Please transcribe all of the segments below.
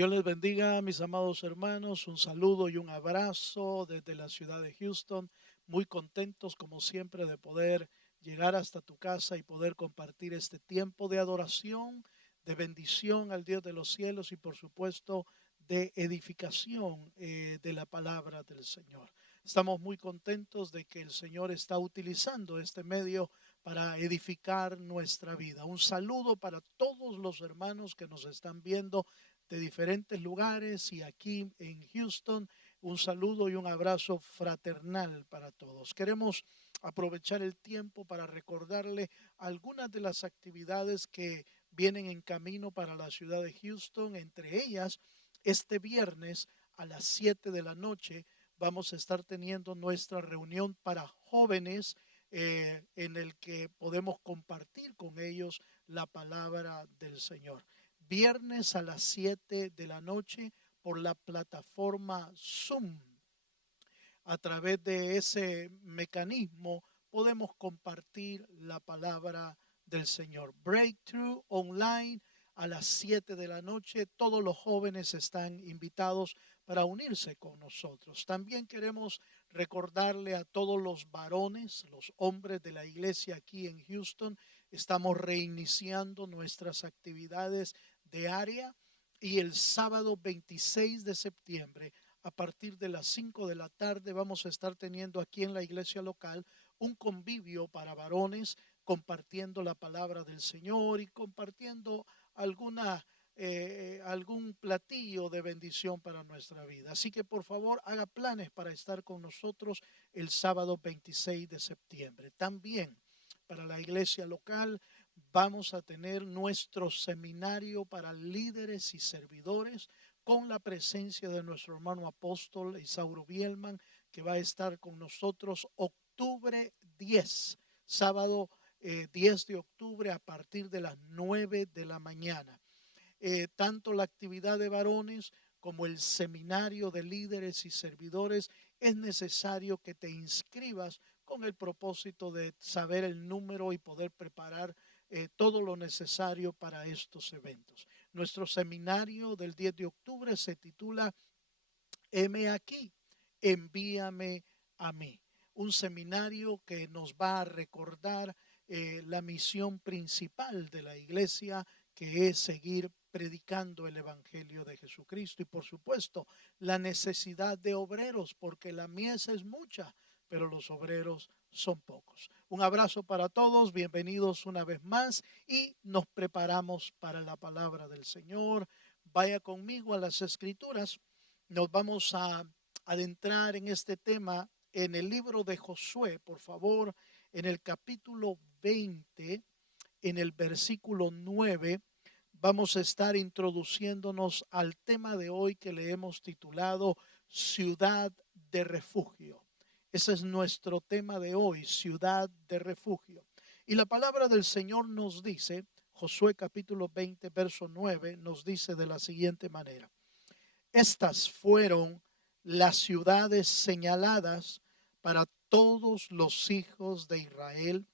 Dios les bendiga, mis amados hermanos. Un saludo y un abrazo desde la ciudad de Houston. Muy contentos, como siempre, de poder llegar hasta tu casa y poder compartir este tiempo de adoración, de bendición al Dios de los cielos y, por supuesto, de edificación de la palabra del Señor. Estamos muy contentos de que el Señor está utilizando este medio para edificar nuestra vida. Un saludo para todos los hermanos que nos están viendo de diferentes lugares y aquí en Houston. Un saludo y un abrazo fraternal para todos. Queremos aprovechar el tiempo para recordarle algunas de las actividades que vienen en camino para la ciudad de Houston. Entre ellas, este viernes a las 7 de la noche vamos a estar teniendo nuestra reunión para jóvenes, en el que podemos compartir con ellos la palabra del Señor. Viernes a las 7 de la noche por la plataforma Zoom. A través de ese mecanismo podemos compartir la palabra del Señor. Breakthrough Online a las 7 de la noche. Todos los jóvenes están invitados para unirse con nosotros. También queremos recordarle a todos los varones, los hombres de la iglesia aquí en Houston. Estamos reiniciando nuestras actividades de área y el sábado 26 de septiembre a partir de las 5 de la tarde vamos a estar teniendo aquí en la iglesia local un convivio para varones, compartiendo la palabra del Señor y compartiendo algún platillo de bendición para nuestra vida. Así que por favor haga planes para estar con nosotros el sábado 26 de septiembre. También para la iglesia local vamos a tener nuestro seminario para líderes y servidores con la presencia de nuestro hermano apóstol Isauro Bielman, que va a estar con nosotros octubre 10, sábado 10 de octubre a partir de las 9 de la mañana. Tanto la actividad de varones como el seminario de líderes y servidores, es necesario que te inscribas con el propósito de saber el número y poder preparar todo lo necesario para estos eventos. Nuestro seminario del 10 de octubre se titula Heme aquí, envíame a mí. Un seminario que nos va a recordar la misión principal de la iglesia, que es seguir predicando el Evangelio de Jesucristo y, por supuesto, la necesidad de obreros, porque la mies es mucha, pero los obreros son pocos. Un abrazo para todos, bienvenidos una vez más y nos preparamos para la palabra del Señor. Vaya conmigo a las Escrituras. Nos vamos a adentrar en este tema en el libro de Josué, por favor, en el capítulo 20, en el versículo 9. Vamos a estar introduciéndonos al tema de hoy que le hemos titulado Ciudad de Refugio. Ese es nuestro tema de hoy, Ciudad de Refugio. Y la palabra del Señor nos dice, Josué capítulo 20, verso 9, nos dice de la siguiente manera: estas fueron las ciudades señaladas para todos los hijos de Israel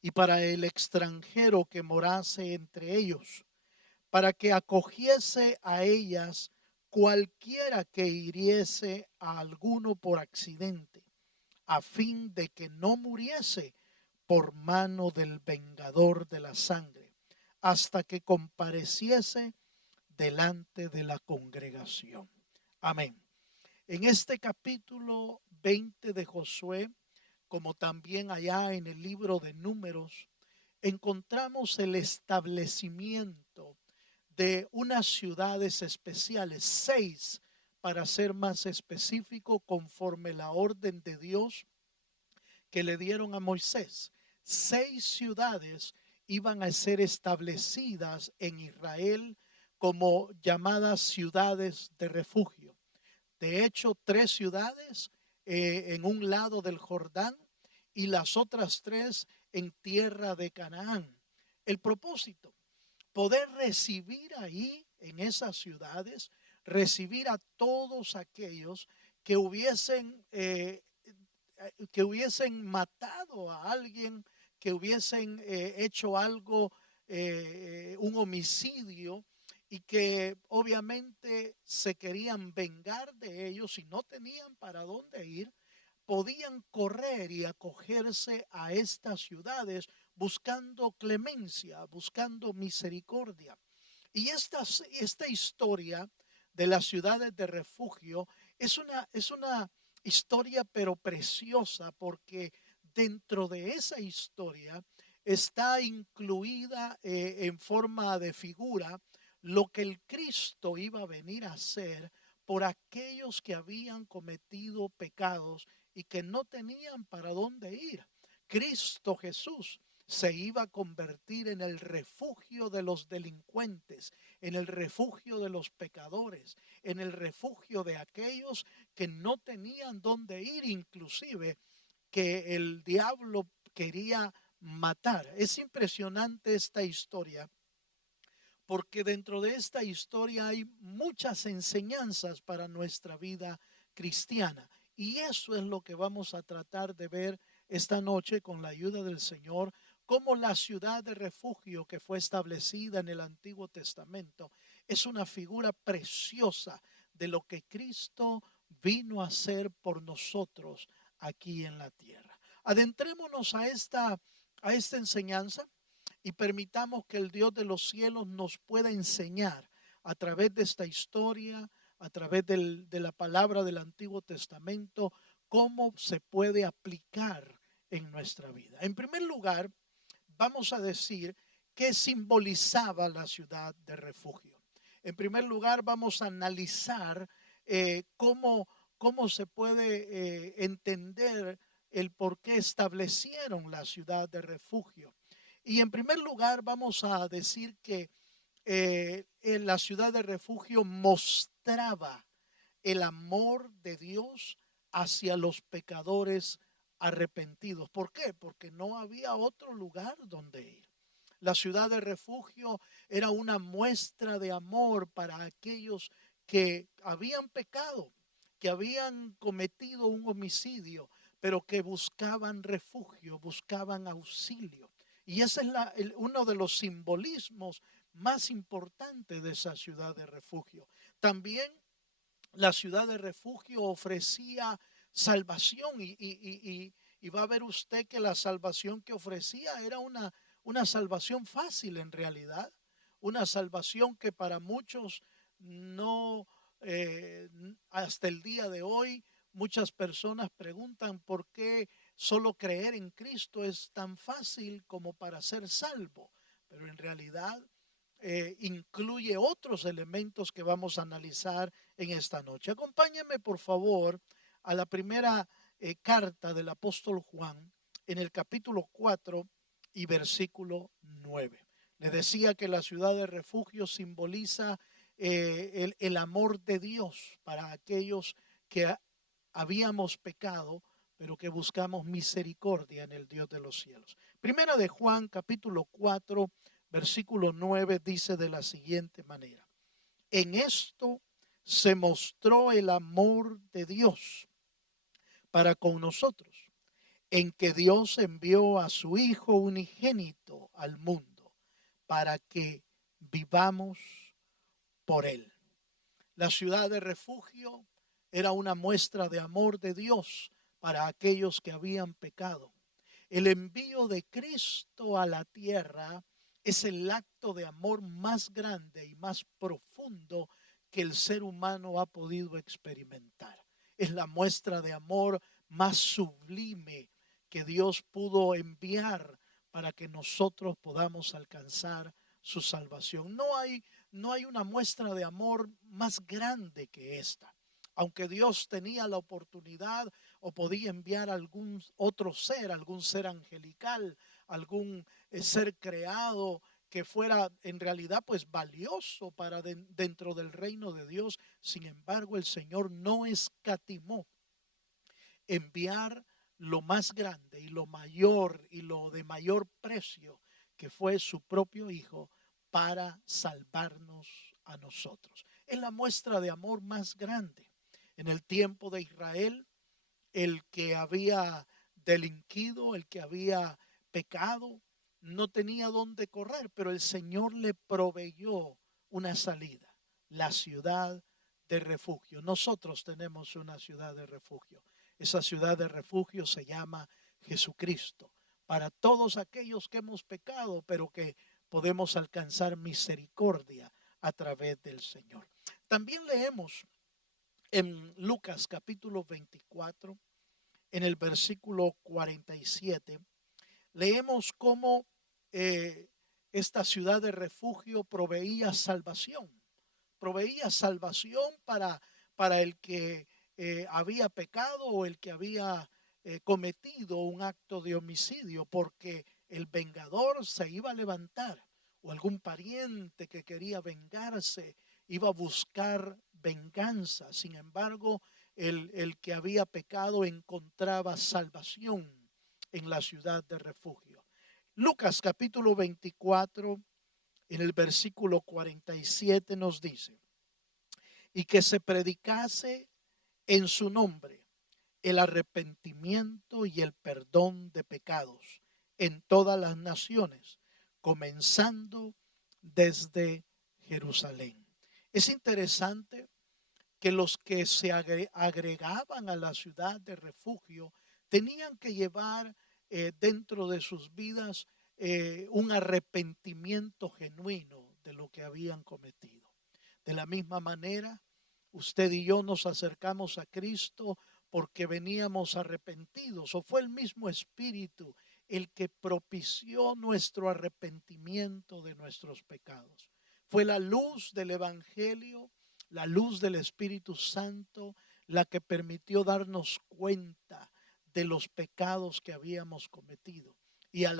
y para el extranjero que morase entre ellos, para que acogiese a ellas cualquiera que hiriese a alguno por accidente, a fin de que no muriese por mano del vengador de la sangre, hasta que compareciese delante de la congregación. Amén. En este capítulo 20 de Josué, como también allá en el libro de Números, encontramos el establecimiento de unas ciudades especiales, 6 para ser más específico, conforme la orden de Dios que le dieron a Moisés. 6 ciudades iban a ser establecidas en Israel como llamadas ciudades de refugio. De hecho, 3 ciudades en un lado del Jordán y las otras 3 en tierra de Canaán. El propósito: poder recibir ahí, en esas ciudades, recibir a todos aquellos que hubiesen matado a alguien, que hubiesen hecho algo, un homicidio, y que obviamente se querían vengar de ellos y no tenían para dónde ir, podían correr y acogerse a estas ciudades buscando clemencia, buscando misericordia. Y esta historia de las ciudades de refugio es una historia pero preciosa, porque dentro de esa historia está incluida en forma de figura lo que el Cristo iba a venir a hacer por aquellos que habían cometido pecados y que no tenían para dónde ir. Cristo Jesús se iba a convertir en el refugio de los delincuentes, en el refugio de los pecadores, en el refugio de aquellos que no tenían dónde ir, inclusive que el diablo quería matar. Es impresionante esta historia, porque dentro de esta historia hay muchas enseñanzas para nuestra vida cristiana. Y eso es lo que vamos a tratar de ver esta noche con la ayuda del Señor, cómo la ciudad de refugio que fue establecida en el Antiguo Testamento es una figura preciosa de lo que Cristo vino a hacer por nosotros aquí en la tierra. Adentrémonos a esta enseñanza y permitamos que el Dios de los cielos nos pueda enseñar a través de esta historia, a través de la palabra del Antiguo Testamento, cómo se puede aplicar en nuestra vida. En primer lugar, vamos a decir qué simbolizaba la ciudad de refugio. En primer lugar, vamos a analizar cómo se puede entender el por qué establecieron la ciudad de refugio. Y en primer lugar vamos a decir que en la ciudad de refugio mostraba el amor de Dios hacia los pecadores arrepentidos. ¿Por qué? Porque no había otro lugar donde ir. La ciudad de refugio era una muestra de amor para aquellos que habían pecado, que habían cometido un homicidio, pero que buscaban refugio, buscaban auxilio. Y ese es uno de los simbolismos más importantes de esa ciudad de refugio. También la ciudad de refugio ofrecía salvación y va a ver usted que la salvación que ofrecía era una salvación fácil en realidad, una salvación que para muchos no, hasta el día de hoy, muchas personas preguntan por qué solo creer en Cristo es tan fácil como para ser salvo, pero en realidad incluye otros elementos que vamos a analizar en esta noche. Acompáñenme por favor a la primera carta del apóstol Juan en el capítulo 4 y versículo 9. Le decía que la ciudad de refugio simboliza el amor de Dios para aquellos que habíamos pecado, pero que buscamos misericordia en el Dios de los cielos. Primera de Juan, capítulo 4, versículo 9, dice de la siguiente manera: en esto se mostró el amor de Dios para con nosotros, en que Dios envió a su Hijo unigénito al mundo para que vivamos por él. La ciudad de refugio era una muestra de amor de Dios para aquellos que habían pecado. El envío de Cristo a la tierra es el acto de amor más grande y más profundo que el ser humano ha podido experimentar. Es la muestra de amor más sublime que Dios pudo enviar para que nosotros podamos alcanzar su salvación. No hay una muestra de amor más grande que esta. Aunque Dios tenía la oportunidad o podía enviar algún otro ser, algún ser angelical, algún ser creado que fuera en realidad pues valioso para dentro del reino de Dios. Sin embargo, el Señor no escatimó enviar lo más grande y lo mayor y lo de mayor precio, que fue su propio Hijo, para salvarnos a nosotros. Es la muestra de amor más grande. En el tiempo de Israel, el que había delinquido, el que había pecado, no tenía dónde correr, pero el Señor le proveyó una salida, la ciudad de refugio. Nosotros tenemos una ciudad de refugio. Esa ciudad de refugio se llama Jesucristo. Para todos aquellos que hemos pecado, pero que podemos alcanzar misericordia a través del Señor. También leemos en Lucas capítulo 24, en el versículo 47, leemos cómo esta ciudad de refugio proveía salvación para el que había pecado o el que había cometido un acto de homicidio, porque el vengador se iba a levantar, o algún pariente que quería vengarse iba a buscar venganza. Sin embargo, el que había pecado encontraba salvación en la ciudad de refugio. Lucas capítulo 24, en el versículo 47 nos dice: y que se predicase en su nombre el arrepentimiento y el perdón de pecados en todas las naciones, comenzando desde Jerusalén. Es interesante que los que se agregaban a la ciudad de refugio tenían que llevar dentro de sus vidas un arrepentimiento genuino de lo que habían cometido. De la misma manera, usted y yo nos acercamos a Cristo porque veníamos arrepentidos, o fue el mismo Espíritu el que propició nuestro arrepentimiento de nuestros pecados. Fue la luz del Evangelio, la luz del Espíritu Santo, la que permitió darnos cuenta de los pecados que habíamos cometido. Y al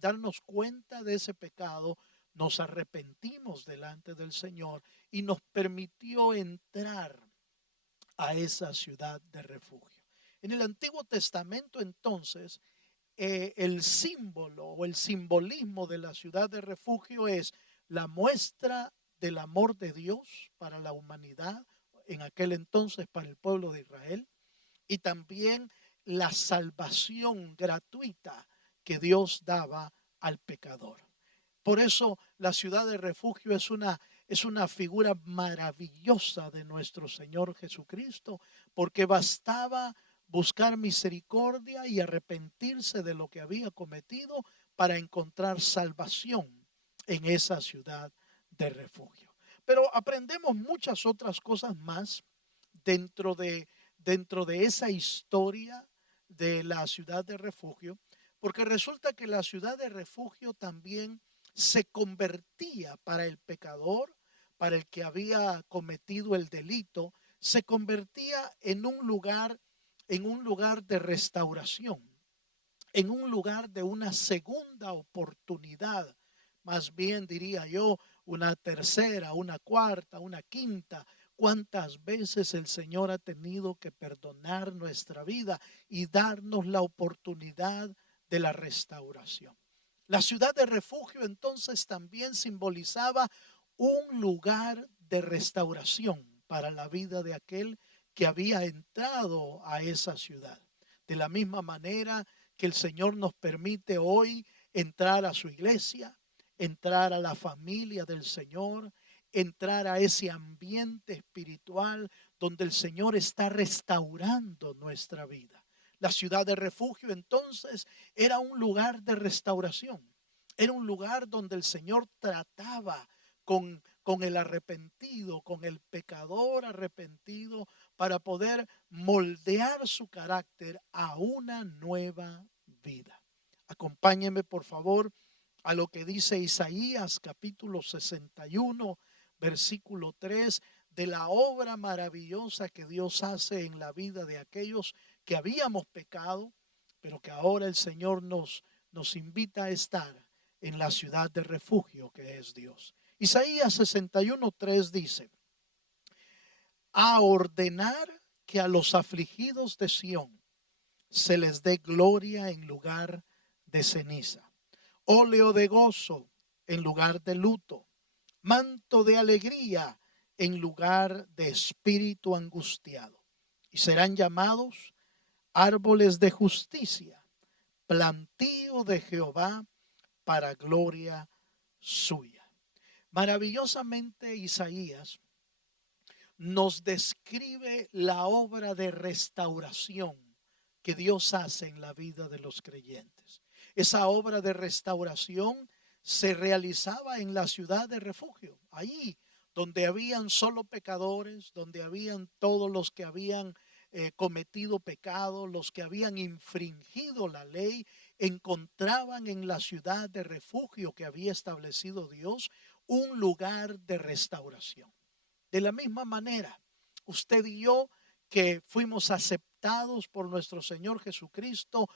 darnos cuenta de ese pecado, nos arrepentimos delante del Señor y nos permitió entrar a esa ciudad de refugio. En el Antiguo Testamento, entonces, el símbolo o el simbolismo de la ciudad de refugio es la muestra del amor de Dios para la humanidad, en aquel entonces para el pueblo de Israel, y también la salvación gratuita que Dios daba al pecador. Por eso la ciudad de refugio es una figura maravillosa de nuestro Señor Jesucristo, porque bastaba buscar misericordia y arrepentirse de lo que había cometido para encontrar salvación en esa ciudad de refugio. Pero aprendemos muchas otras cosas más dentro de, dentro de esa historia de la ciudad de refugio, porque resulta que la ciudad de refugio también se convertía para el pecador, para el que había cometido el delito, se convertía en un lugar de restauración, en un lugar de una segunda oportunidad, más bien diría yo, una tercera, una cuarta, una quinta. ¿Cuántas veces el Señor ha tenido que perdonar nuestra vida y darnos la oportunidad de la restauración? La ciudad de refugio entonces también simbolizaba un lugar de restauración para la vida de aquel que había entrado a esa ciudad. De la misma manera que el Señor nos permite hoy entrar a su iglesia, entrar a la familia del Señor, entrar a ese ambiente espiritual donde el Señor está restaurando nuestra vida. La ciudad de refugio entonces era un lugar de restauración. Era un lugar donde el Señor trataba con el arrepentido, con el pecador arrepentido, para poder moldear su carácter a una nueva vida. Acompáñenme, por favor, a lo que dice Isaías capítulo 61, versículo 3, de la obra maravillosa que Dios hace en la vida de aquellos que habíamos pecado, pero que ahora el Señor nos invita a estar en la ciudad de refugio que es Dios. Isaías 61, 3 dice: a ordenar que a los afligidos de Sión se les dé gloria en lugar de ceniza, óleo de gozo en lugar de luto, manto de alegría en lugar de espíritu angustiado. Y serán llamados árboles de justicia, plantío de Jehová para gloria suya. Maravillosamente Isaías nos describe la obra de restauración que Dios hace en la vida de los creyentes. Esa obra de restauración se realizaba en la ciudad de refugio, ahí donde habían solo pecadores, donde habían todos los que habían cometido pecado, los que habían infringido la ley, encontraban en la ciudad de refugio que había establecido Dios un lugar de restauración. De la misma manera, usted y yo que fuimos aceptados por nuestro Señor Jesucristo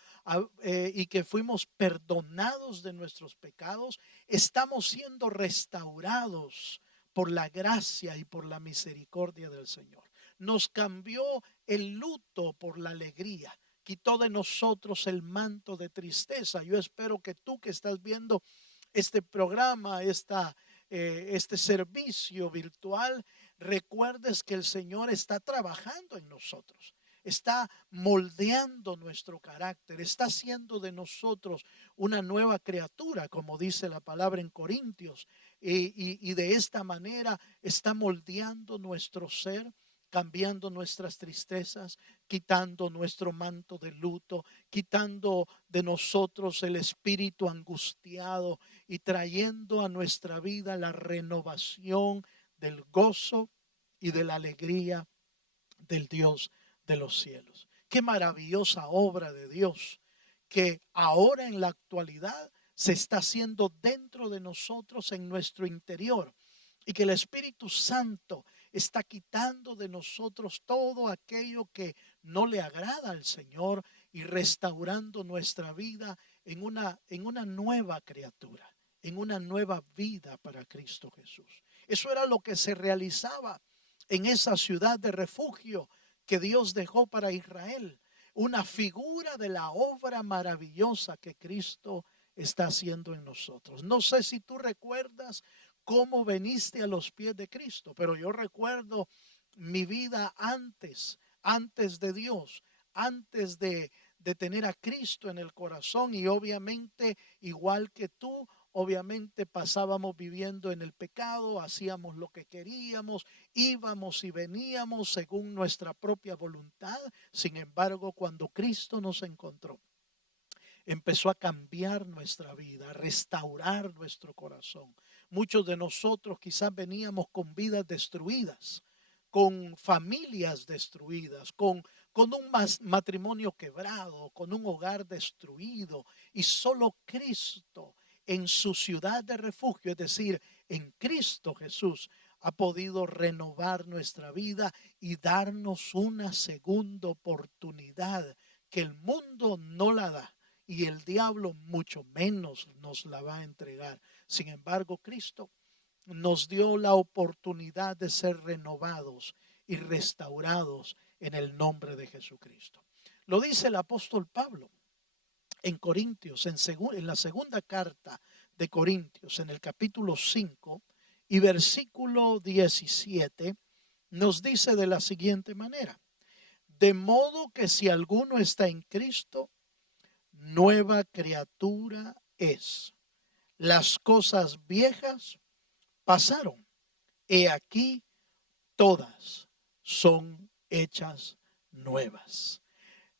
y que fuimos perdonados de nuestros pecados, estamos siendo restaurados por la gracia y por la misericordia del Señor. Nos cambió el luto por la alegría, quitó de nosotros el manto de tristeza. Yo espero que tú que estás viendo este programa, este servicio virtual, recuerdes que el Señor está trabajando en nosotros, está moldeando nuestro carácter, está haciendo de nosotros una nueva criatura, como dice la palabra en Corintios, y de esta manera está moldeando nuestro ser, cambiando nuestras tristezas, quitando nuestro manto de luto, quitando de nosotros el espíritu angustiado y trayendo a nuestra vida la renovación del gozo y de la alegría del Dios de los cielos. Qué maravillosa obra de Dios que ahora en la actualidad se está haciendo dentro de nosotros, en nuestro interior, y que el Espíritu Santo está quitando de nosotros todo aquello que no le agrada al Señor y restaurando nuestra vida en una nueva criatura, en una nueva vida para Cristo Jesús. Eso era lo que se realizaba en esa ciudad de refugio que Dios dejó para Israel, una figura de la obra maravillosa que Cristo está haciendo en nosotros. No sé si tú recuerdas cómo veniste a los pies de Cristo, pero yo recuerdo mi vida antes de Dios, antes de tener a Cristo en el corazón, y obviamente igual que tú, obviamente pasábamos viviendo en el pecado, hacíamos lo que queríamos, íbamos y veníamos según nuestra propia voluntad. Sin embargo, cuando Cristo nos encontró, empezó a cambiar nuestra vida, a restaurar nuestro corazón. Muchos de nosotros quizás veníamos con vidas destruidas, con familias destruidas, con un matrimonio quebrado, con un hogar destruido, y solo Cristo en su ciudad de refugio, es decir, en Cristo Jesús, ha podido renovar nuestra vida y darnos una segunda oportunidad que el mundo no la da y el diablo mucho menos nos la va a entregar. Sin embargo, Cristo nos dio la oportunidad de ser renovados y restaurados en el nombre de Jesucristo. Lo dice el apóstol Pablo en Corintios, en la segunda carta de Corintios, en el capítulo 5 y versículo 17, nos dice de la siguiente manera: de modo que si alguno está en Cristo, nueva criatura es. Las cosas viejas pasaron, he aquí todas son hechas nuevas.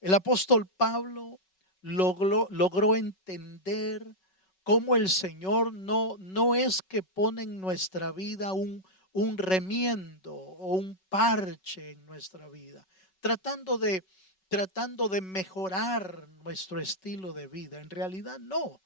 El apóstol Pablo logró entender cómo el Señor no es que pone en nuestra vida un remiendo o un parche en nuestra vida, tratando de mejorar nuestro estilo de vida. En realidad no.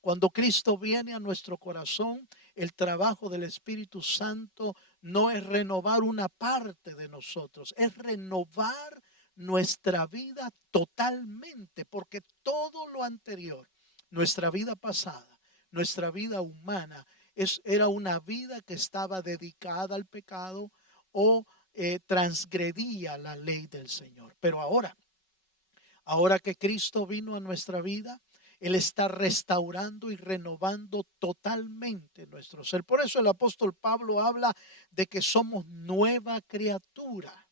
Cuando Cristo viene a nuestro corazón, el trabajo del Espíritu Santo no es renovar una parte de nosotros, es renovar nuestra vida totalmente, porque todo lo anterior, nuestra vida pasada, nuestra vida humana, era una vida que estaba dedicada al pecado o transgredía la ley del Señor. Pero ahora que Cristo vino a nuestra vida, Él está restaurando y renovando totalmente nuestro ser. Por eso el apóstol Pablo habla de que somos nueva criatura,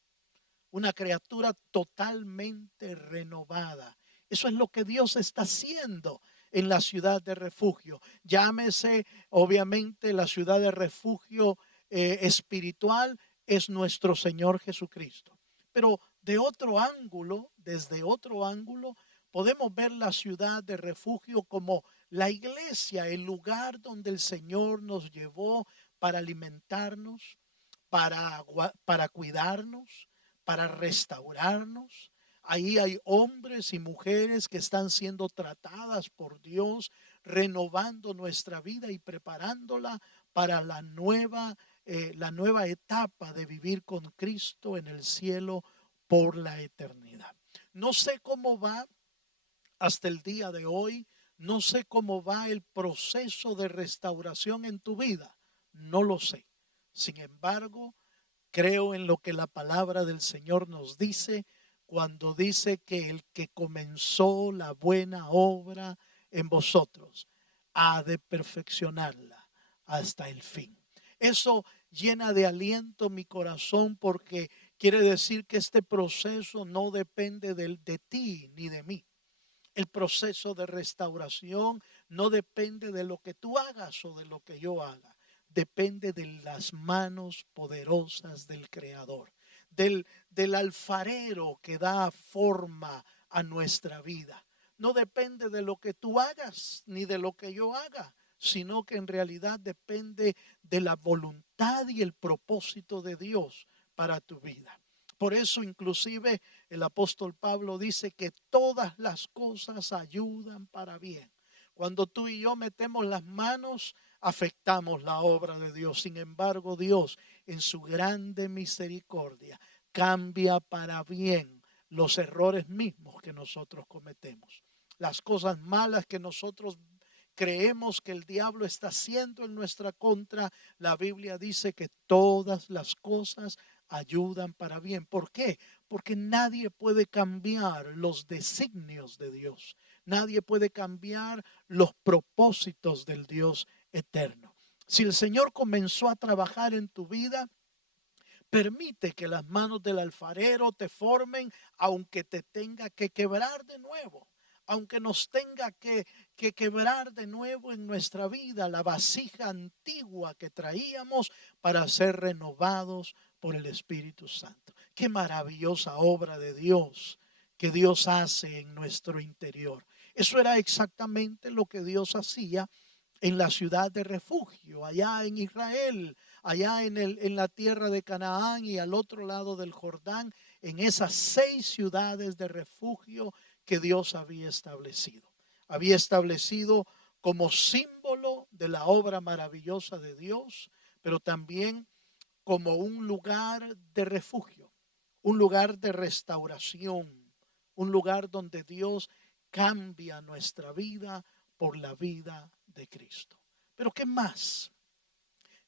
una criatura totalmente renovada. Eso es lo que Dios está haciendo en la ciudad de refugio. Llámese, obviamente, la ciudad de refugio espiritual es nuestro Señor Jesucristo. Pero de otro ángulo, desde otro ángulo, podemos ver la ciudad de refugio como la iglesia, el lugar donde el Señor nos llevó para alimentarnos, para cuidarnos, para restaurarnos. Ahí hay hombres y mujeres que están siendo tratadas por Dios, renovando nuestra vida y preparándola para la nueva etapa de vivir con Cristo en el cielo por la eternidad. No sé cómo va hasta el día de hoy, no sé cómo va el proceso de restauración en tu vida, no lo sé. Sin embargo, creo en lo que la palabra del Señor nos dice cuando dice que el que comenzó la buena obra en vosotros ha de perfeccionarla hasta el fin. Eso llena de aliento mi corazón porque quiere decir que este proceso no depende de ti ni de mí. El proceso de restauración no depende de lo que tú hagas o de lo que yo haga. Depende de las manos poderosas del Creador, del alfarero que da forma a nuestra vida. No depende de lo que tú hagas ni de lo que yo haga, sino que en realidad depende de la voluntad y el propósito de Dios para tu vida. Por eso inclusive el apóstol Pablo dice que todas las cosas ayudan para bien. Cuando tú y yo metemos las manos, afectamos la obra de Dios. Sin embargo, Dios en su grande misericordia cambia para bien los errores mismos que nosotros cometemos. Las cosas malas que nosotros creemos que el diablo está haciendo en nuestra contra, la Biblia dice que todas las cosas ayudan para bien. ¿Por qué? Porque nadie puede cambiar los designios de Dios. Nadie puede cambiar los propósitos del Dios eterno. Si el Señor comenzó a trabajar en tu vida, permite que las manos del alfarero te formen, aunque te tenga que quebrar de nuevo, aunque nos tenga que quebrar de nuevo en nuestra vida la vasija antigua que traíamos para ser renovados por el Espíritu Santo. Qué maravillosa obra de Dios que Dios hace en nuestro interior. Eso era exactamente lo que Dios hacía en la ciudad de refugio, allá en Israel, allá en la tierra de Canaán y al otro lado del Jordán, en esas 6 ciudades de refugio que Dios había establecido. Había establecido como símbolo de la obra maravillosa de Dios, pero también como un lugar de refugio, un lugar de restauración, un lugar donde Dios cambia nuestra vida por la vida de Cristo. Pero ¿qué más?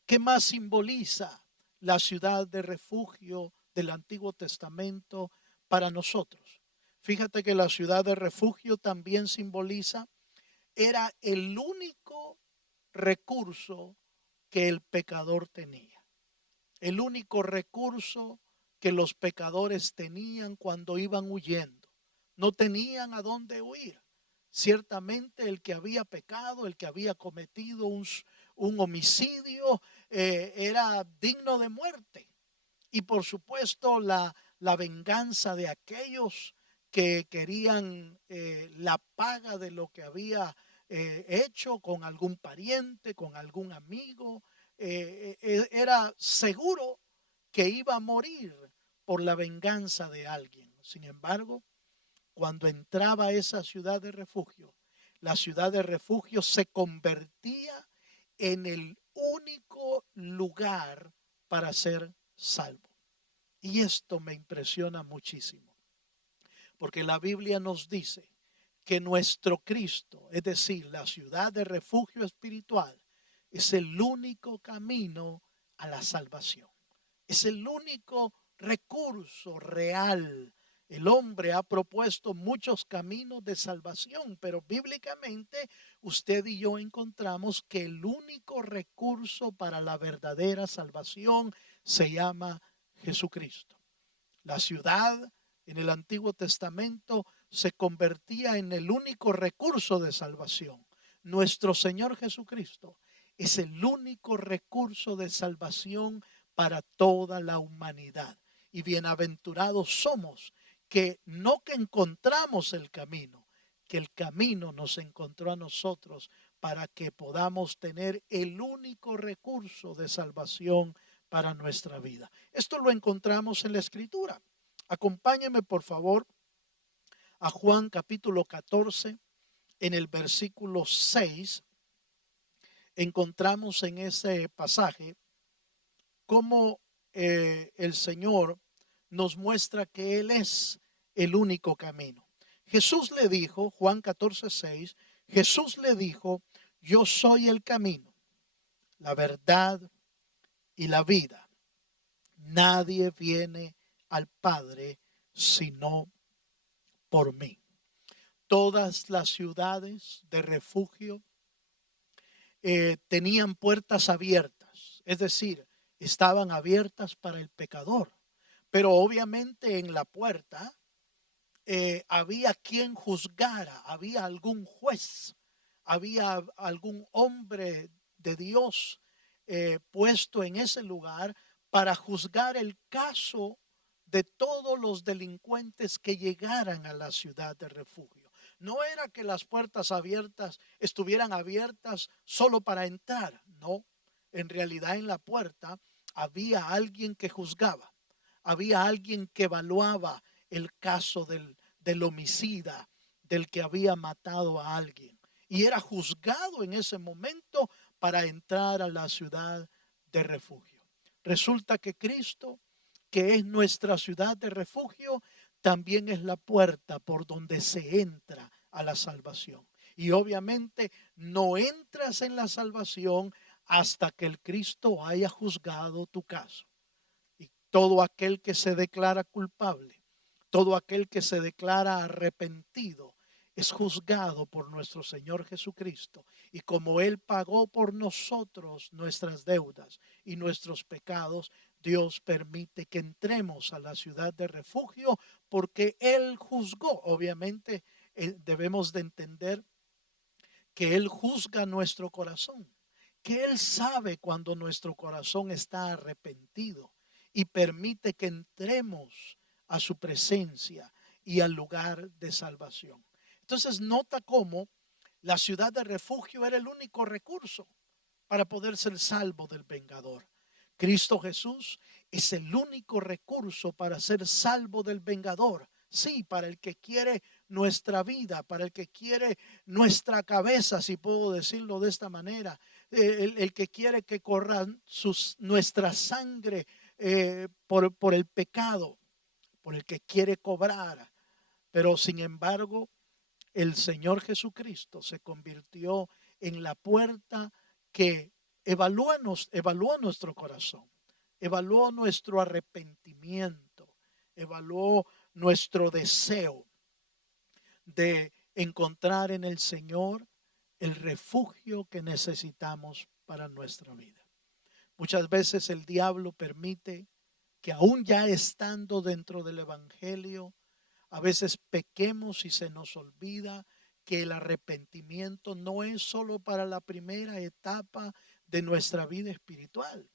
¿Qué más simboliza la ciudad de refugio del Antiguo Testamento para nosotros? Fíjate que la ciudad de refugio también simboliza, era el único recurso que el pecador tenía. El único recurso que los pecadores tenían cuando iban huyendo. No tenían a dónde huir. Ciertamente el que había pecado, el que había cometido un homicidio, era digno de muerte. Y por supuesto la venganza de aquellos que querían la paga de lo que había hecho con algún pariente, con algún amigo, era seguro que iba a morir por la venganza de alguien. Sin embargo, cuando entraba a esa ciudad de refugio, la ciudad de refugio se convertía en el único lugar para ser salvo. Y esto me impresiona muchísimo, porque la Biblia nos dice que nuestro Cristo, es decir, la ciudad de refugio espiritual, es el único camino a la salvación. Es el único recurso real. El hombre ha propuesto muchos caminos de salvación, pero bíblicamente usted y yo encontramos que el único recurso para la verdadera salvación se llama Jesucristo. La ciudad en el Antiguo Testamento se convertía en el único recurso de salvación. Nuestro Señor Jesucristo es el único recurso de salvación para toda la humanidad. Y bienaventurados somos que no que encontramos el camino, que el camino nos encontró a nosotros para que podamos tener el único recurso de salvación para nuestra vida. Esto lo encontramos en la Escritura. Acompáñenme por favor a Juan capítulo 14, en el versículo 6. Encontramos en ese pasaje cómo el Señor nos muestra que Él es el único camino. Jesús le dijo, Juan 14, 6, Jesús le dijo, yo soy el camino, la verdad y la vida. Nadie viene al Padre sino por mí. Todas las ciudades de refugio tenían puertas abiertas, es decir, estaban abiertas para el pecador. Pero obviamente en la puerta había quien juzgara, había algún juez, había algún hombre de Dios puesto en ese lugar para juzgar el caso de todos los delincuentes que llegaran a la ciudad de refugio. No era que las puertas abiertas estuvieran abiertas solo para entrar, no. En realidad en la puerta había alguien que juzgaba, había alguien que evaluaba el caso del homicida, del que había matado a alguien. Y era juzgado en ese momento para entrar a la ciudad de refugio. Resulta que Cristo, que es nuestra ciudad de refugio, también es la puerta por donde se entra a la salvación. Y obviamente no entras en la salvación hasta que el Cristo haya juzgado tu caso. Y todo aquel que se declara culpable, todo aquel que se declara arrepentido, es juzgado por nuestro Señor Jesucristo. Y como Él pagó por nosotros nuestras deudas y nuestros pecados, Dios permite que entremos a la ciudad de refugio porque Él juzgó. Obviamente debemos de entender que Él juzga nuestro corazón, que Él sabe cuando nuestro corazón está arrepentido y permite que entremos a su presencia y al lugar de salvación. Entonces nota cómo la ciudad de refugio era el único recurso para poder ser salvo del vengador. Cristo Jesús es el único recurso para ser salvo del vengador. Sí, para el que quiere nuestra vida, para el que quiere nuestra cabeza, si puedo decirlo de esta manera, el que quiere que corra nuestra sangre por el pecado, por el que quiere cobrar. Pero sin embargo, el Señor Jesucristo se convirtió en la puerta que evalúa nuestro corazón, evaluó nuestro arrepentimiento, evaluó nuestro deseo de encontrar en el Señor el refugio que necesitamos para nuestra vida. Muchas veces el diablo permite que aún ya estando dentro del evangelio, a veces pequemos y se nos olvida que el arrepentimiento no es solo para la primera etapa de nuestra vida espiritual.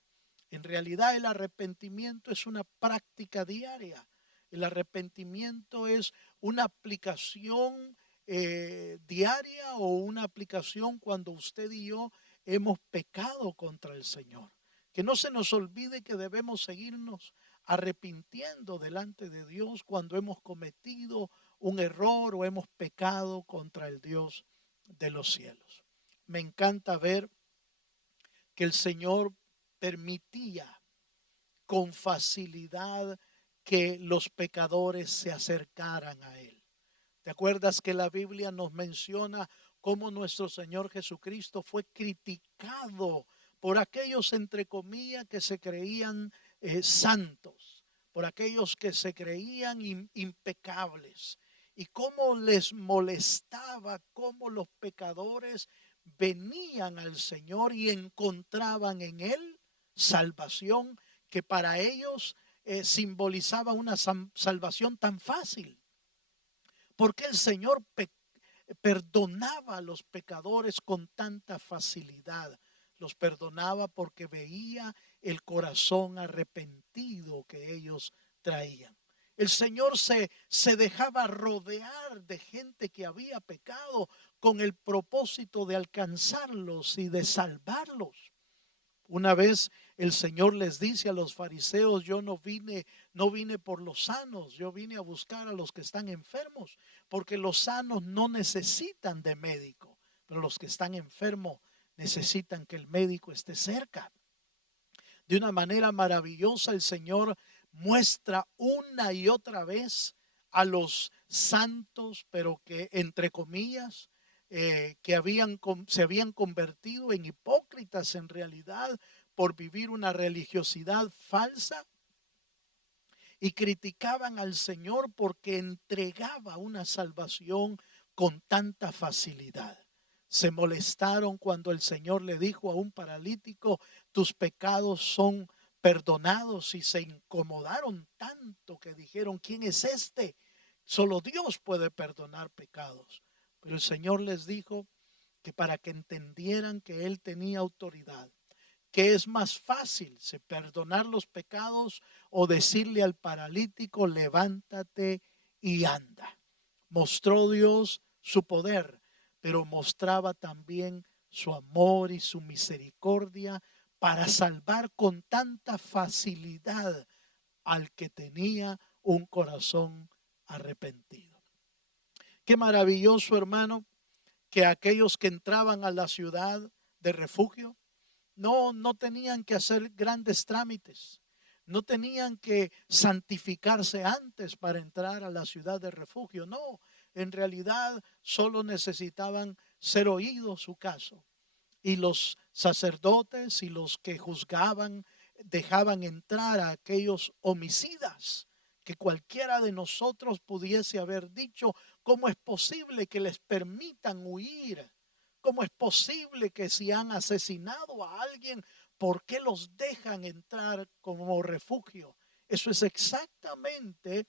En realidad el arrepentimiento es una práctica diaria. El arrepentimiento es una aplicación diaria o una aplicación cuando usted y yo hemos pecado contra el Señor. Que no se nos olvide que debemos seguirnos arrepintiendo delante de Dios cuando hemos cometido un error o hemos pecado contra el Dios de los cielos. Me encanta ver que el Señor permitía con facilidad que los pecadores se acercaran a Él. ¿Te acuerdas que la Biblia nos menciona cómo nuestro Señor Jesucristo fue criticado por aquellos, entre comillas, que se creían santos, por aquellos que se creían impecables? Y cómo les molestaba cómo los pecadores venían al Señor y encontraban en Él salvación que para ellos simbolizaba una salvación tan fácil. ¿Por qué el Señor perdonaba a los pecadores con tanta facilidad? Los perdonaba porque veía el corazón arrepentido que ellos traían. El Señor se dejaba rodear de gente que había pecado con el propósito de alcanzarlos y de salvarlos. Una vez el Señor les dice a los fariseos: yo no vine por los sanos, yo vine a buscar a los que están enfermos, porque los sanos no necesitan de médico, pero los que están enfermos necesitan que el médico esté cerca. De una manera maravillosa el Señor muestra una y otra vez a los santos, pero que entre comillas, se habían convertido en hipócritas en realidad por vivir una religiosidad falsa, y criticaban al Señor porque entregaba una salvación con tanta facilidad. Se molestaron cuando el Señor le dijo a un paralítico: tus pecados son perdonados, y se incomodaron tanto que dijeron: ¿quién es este? Solo Dios puede perdonar pecados. Pero el Señor les dijo que para que entendieran que Él tenía autoridad, ¿qué es más fácil, si perdonar los pecados o decirle al paralítico: levántate y anda? Mostró Dios su poder, pero mostraba también su amor y su misericordia para salvar con tanta facilidad al que tenía un corazón arrepentido. Qué maravilloso, hermano, que aquellos que entraban a la ciudad de refugio no tenían que hacer grandes trámites, no tenían que santificarse antes para entrar a la ciudad de refugio. No, en realidad solo necesitaban ser oídos su caso, y los sacerdotes y los que juzgaban dejaban entrar a aquellos homicidas que cualquiera de nosotros pudiese haber dicho: ¿cómo es posible que les permitan huir? ¿Cómo es posible que si han asesinado a alguien, por qué los dejan entrar como refugio? Eso es exactamente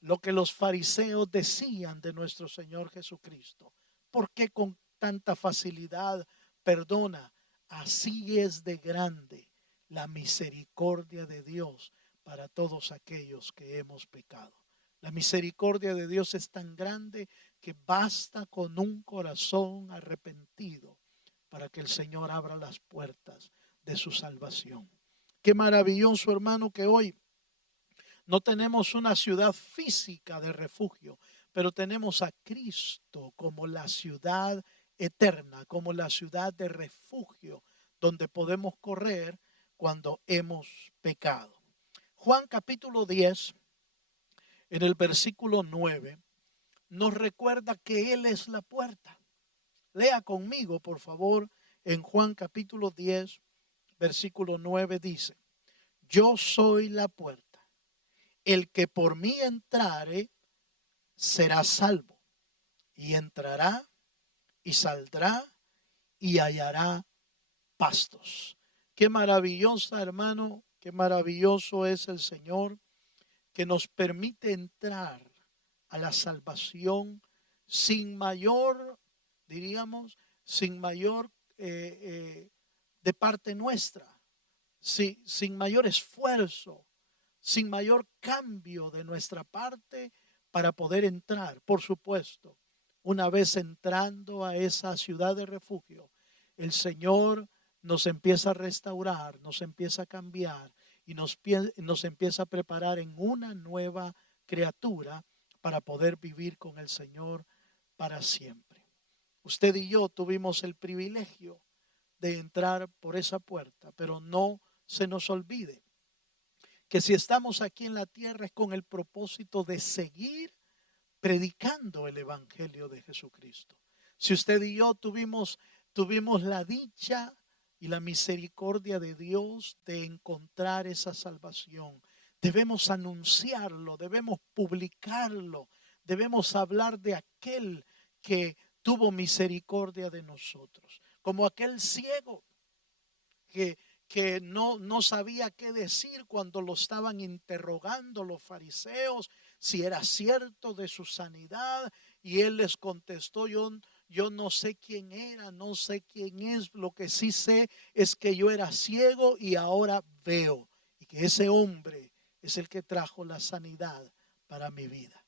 lo que los fariseos decían de nuestro Señor Jesucristo. ¿Por qué con tanta facilidad perdona? Así es de grande la misericordia de Dios para todos aquellos que hemos pecado. La misericordia de Dios es tan grande que basta con un corazón arrepentido para que el Señor abra las puertas de su salvación. Qué maravilloso, hermano, que hoy no tenemos una ciudad física de refugio, pero tenemos a Cristo como la ciudad eterna, como la ciudad de refugio donde podemos correr cuando hemos pecado. Juan capítulo 10, en el versículo 9, nos recuerda que Él es la puerta. Lea conmigo, por favor, en Juan capítulo 10, versículo 9 dice: yo soy la puerta. El que por mí entrare será salvo, y entrará y saldrá y hallará pastos. Qué maravillosa, hermano, qué maravilloso es el Señor, que nos permite entrar a la salvación sin mayor, diríamos, sin mayor de parte nuestra, sin mayor esfuerzo, sin mayor cambio de nuestra parte para poder entrar. Por supuesto, una vez entrando a esa ciudad de refugio, el Señor nos empieza a restaurar, nos empieza a cambiar y nos empieza a preparar en una nueva criatura para poder vivir con el Señor para siempre. Usted y yo tuvimos el privilegio de entrar por esa puerta, pero no se nos olvide que si estamos aquí en la tierra es con el propósito de seguir predicando el evangelio de Jesucristo. Si usted y yo tuvimos la dicha y la misericordia de Dios de encontrar esa salvación, debemos anunciarlo, debemos publicarlo, debemos hablar de aquel que tuvo misericordia de nosotros, como aquel ciego que no sabía qué decir cuando lo estaban interrogando los fariseos, si era cierto de su sanidad. Y él les contestó, yo no sé quién era, no sé quién es, lo que sí sé es que yo era ciego y ahora veo. Y que ese hombre es el que trajo la sanidad para mi vida.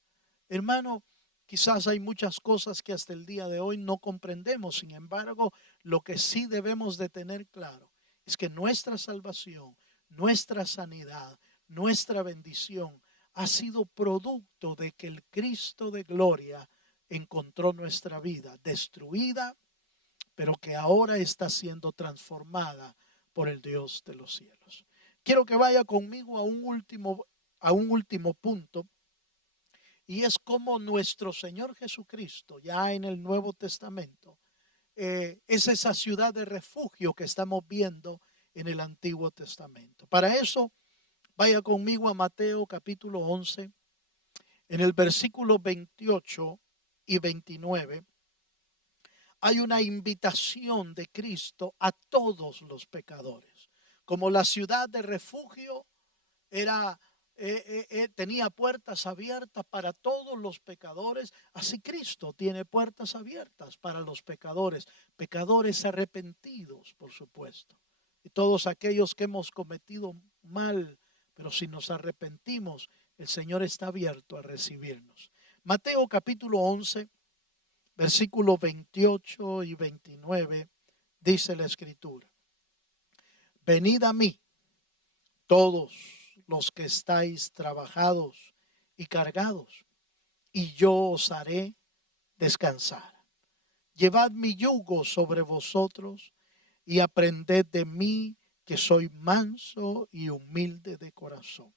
Hermano, quizás hay muchas cosas que hasta el día de hoy no comprendemos. Sin embargo, lo que sí debemos de tener claro es que nuestra salvación, nuestra sanidad, nuestra bendición ha sido producto de que el Cristo de gloria encontró nuestra vida destruida, pero que ahora está siendo transformada por el Dios de los cielos. Quiero que vaya conmigo a un último punto, y es como nuestro Señor Jesucristo, ya en el Nuevo Testamento, es esa ciudad de refugio que estamos viendo en el Antiguo Testamento. Para eso, vaya conmigo a Mateo capítulo 11, en el versículo 28 y 29. Hay una invitación de Cristo a todos los pecadores. Como la ciudad de refugio era, tenía puertas abiertas para todos los pecadores, así Cristo tiene puertas abiertas para los pecadores, pecadores arrepentidos, por supuesto. Y todos aquellos que hemos cometido mal, pero si nos arrepentimos, el Señor está abierto a recibirnos. Mateo capítulo 11, versículos 28 y 29, dice la Escritura: venid a mí todos los que estáis trabajados y cargados, y yo os haré descansar. Llevad mi yugo sobre vosotros y aprended de mí, que soy manso y humilde de corazón,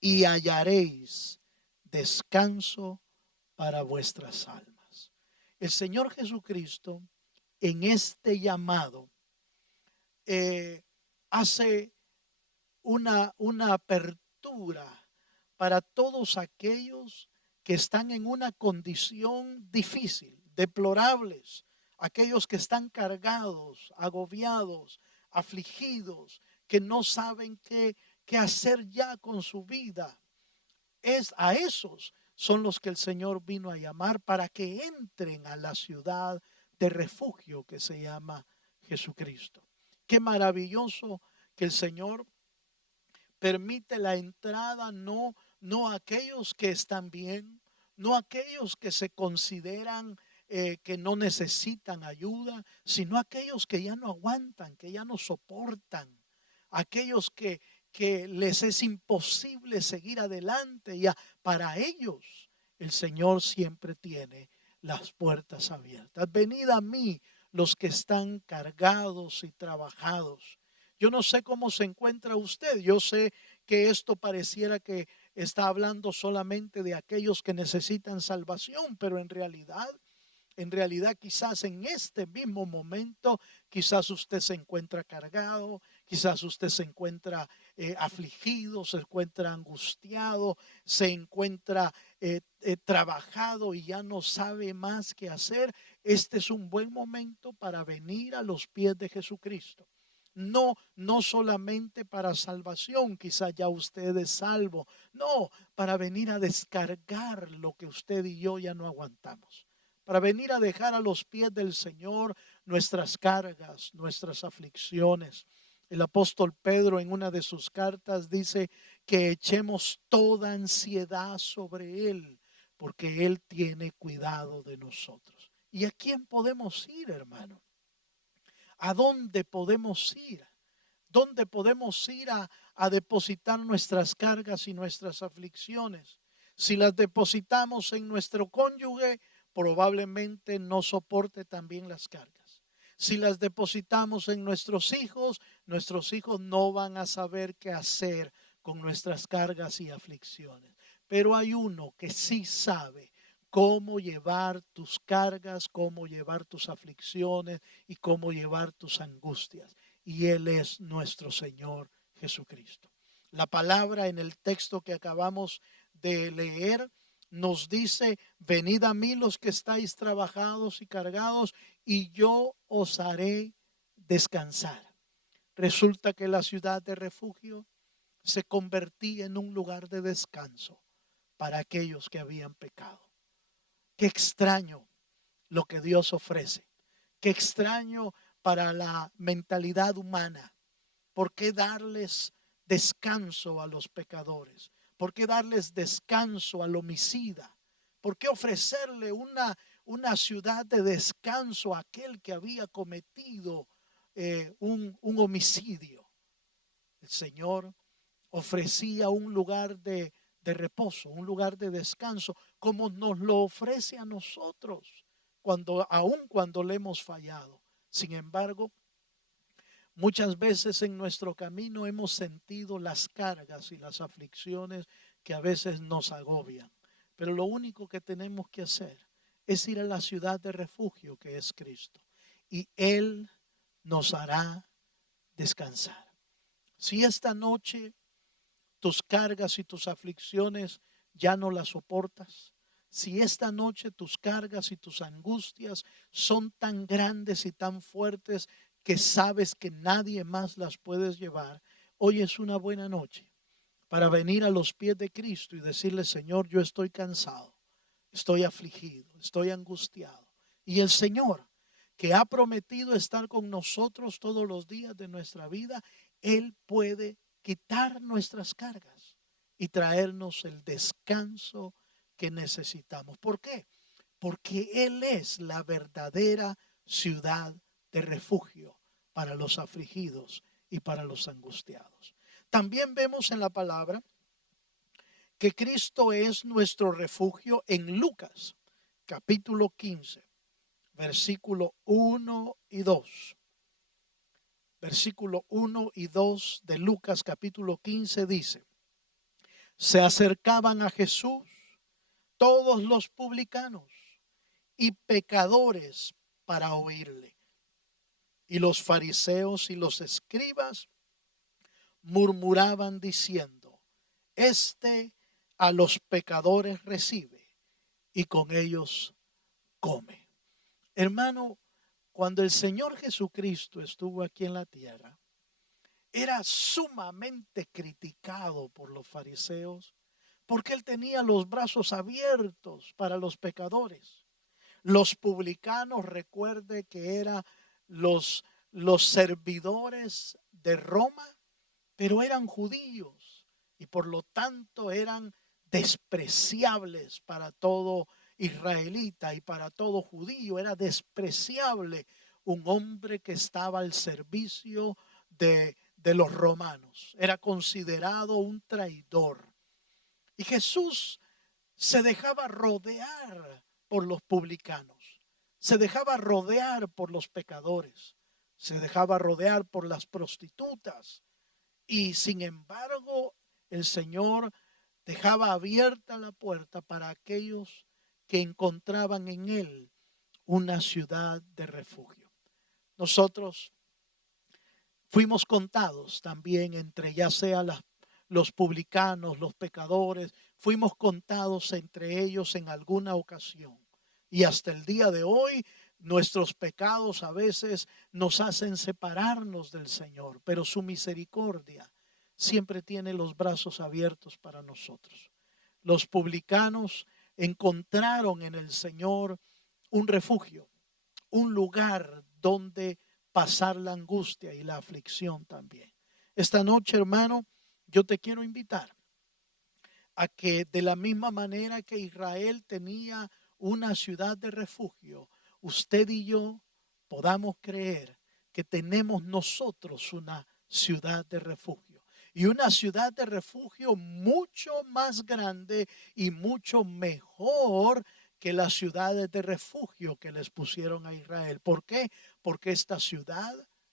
y hallaréis descanso para vuestras almas. El Señor Jesucristo en este llamado hace una apertura para todos aquellos que están en una condición difícil, deplorables, aquellos que están cargados, agobiados, afligidos, que no saben qué hacer ya con su vida. Es a esos son los que el Señor vino a llamar para que entren a la ciudad de refugio que se llama Jesucristo. Qué maravilloso que el Señor permite la entrada no a aquellos que están bien, no a aquellos que se consideran que no necesitan ayuda, sino a aquellos que ya no aguantan, que ya no soportan, aquellos que les es imposible seguir adelante. Para ellos el Señor siempre tiene las puertas abiertas. Venid a mí los que están cargados y trabajados. Yo no sé cómo se encuentra usted. Yo sé que esto pareciera que está hablando solamente de aquellos que necesitan salvación, pero en realidad quizás en este mismo momento, quizás usted se encuentra cargado, quizás usted se encuentra afligido, se encuentra angustiado, se encuentra trabajado y ya no sabe más qué hacer. Este es un buen momento para venir a los pies de Jesucristo. No solamente para salvación, quizás ya usted es salvo, no, para venir a descargar lo que usted y yo ya no aguantamos, para venir a dejar a los pies del Señor nuestras cargas, nuestras aflicciones. El apóstol Pedro en una de sus cartas dice que echemos toda ansiedad sobre Él, porque Él tiene cuidado de nosotros. ¿Y a quién podemos ir, hermano? ¿A dónde podemos ir? ¿Dónde podemos ir a depositar nuestras cargas y nuestras aflicciones? Si las depositamos en nuestro cónyuge, probablemente no soporte también las cargas. Si las depositamos en nuestros hijos no van a saber qué hacer con nuestras cargas y aflicciones. Pero hay uno que sí sabe cómo llevar tus cargas, cómo llevar tus aflicciones y cómo llevar tus angustias. Y Él es nuestro Señor Jesucristo. La palabra en el texto que acabamos de leer nos dice: venid a mí los que estáis trabajados y cargados, y yo os haré descansar. Resulta que la ciudad de refugio se convertía en un lugar de descanso para aquellos que habían pecado. Qué extraño lo que Dios ofrece. Qué extraño para la mentalidad humana. ¿Por qué darles descanso a los pecadores? ¿Por qué darles descanso al homicida? ¿Por qué ofrecerle una ciudad de descanso a aquel que había cometido un homicidio? El Señor ofrecía un lugar de reposo, un lugar de descanso, como nos lo ofrece a nosotros, aun cuando le hemos fallado. Sin embargo, muchas veces en nuestro camino hemos sentido las cargas y las aflicciones que a veces nos agobian. Pero lo único que tenemos que hacer es ir a la ciudad de refugio que es Cristo. Y Él nos hará descansar. Si esta noche tus cargas y tus aflicciones ya no las soportas, si esta noche tus cargas y tus angustias son tan grandes y tan fuertes que sabes que nadie más las puedes llevar, hoy es una buena noche para venir a los pies de Cristo y decirle: Señor, yo estoy cansado, estoy afligido, estoy angustiado. Y el Señor, que ha prometido estar con nosotros todos los días de nuestra vida, Él puede quitar nuestras cargas y traernos el descanso que necesitamos. ¿Por qué? Porque Él es la verdadera ciudad de refugio para los afligidos y para los angustiados. También vemos en la palabra que Cristo es nuestro refugio en Lucas, capítulo 15, versículo 1 y 2. Versículo 1 y 2 de Lucas capítulo 15 dice: se acercaban a Jesús todos los publicanos y pecadores para oírle. Y los fariseos y los escribas murmuraban diciendo: este a los pecadores recibe y con ellos come. Hermano, cuando el Señor Jesucristo estuvo aquí en la tierra, era sumamente criticado por los fariseos porque Él tenía los brazos abiertos para los pecadores. Los publicanos, recuerde que eran los servidores de Roma, pero eran judíos y por lo tanto eran despreciables para todo israelita y para todo judío. Era despreciable un hombre que estaba al servicio de los romanos. Era considerado un traidor. Y Jesús se dejaba rodear por los publicanos, se dejaba rodear por los pecadores, se dejaba rodear por las prostitutas. Y sin embargo, el Señor dejaba abierta la puerta para aquellos que encontraban en Él una ciudad de refugio. Nosotros fuimos contados también entre ya sea los publicanos, los pecadores, fuimos contados entre ellos en alguna ocasión. Y hasta el día de hoy nuestros pecados a veces nos hacen separarnos del Señor, pero su misericordia siempre tiene los brazos abiertos para nosotros. Los publicanos encontraron en el Señor un refugio, un lugar donde pasar la angustia y la aflicción también. Esta noche, hermano, yo te quiero invitar a que de la misma manera que Israel tenía una ciudad de refugio, usted y yo podamos creer que tenemos nosotros una ciudad de refugio. Y una ciudad de refugio mucho más grande y mucho mejor que las ciudades de refugio que les pusieron a Israel. ¿Por qué? Porque esta ciudad